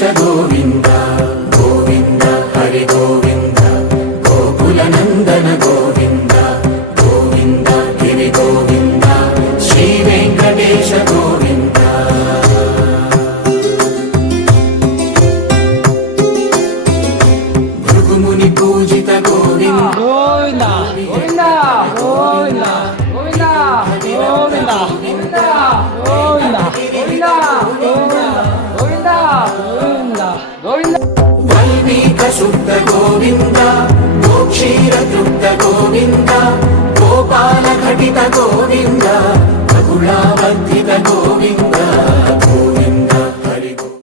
వెంకటేశ గోవింద గోవింద హరి గోవింద గోకుల నందన గోవింద గోవింద గిరి గోవింద శ్రీ వెంకటేశ గోవింద భృగుముని పూజిత గోవింద గోవింద గోవింద గోవింద గోవింద గోవింద గోవింద గోవింద గోవింద గోవింద గోవింద వైదిక శుద్ధ గోవింద గోక్షీర తృప్త గోవింద గోపాల ఘటిత గోవింద బహుళావర్ధిత గోవింద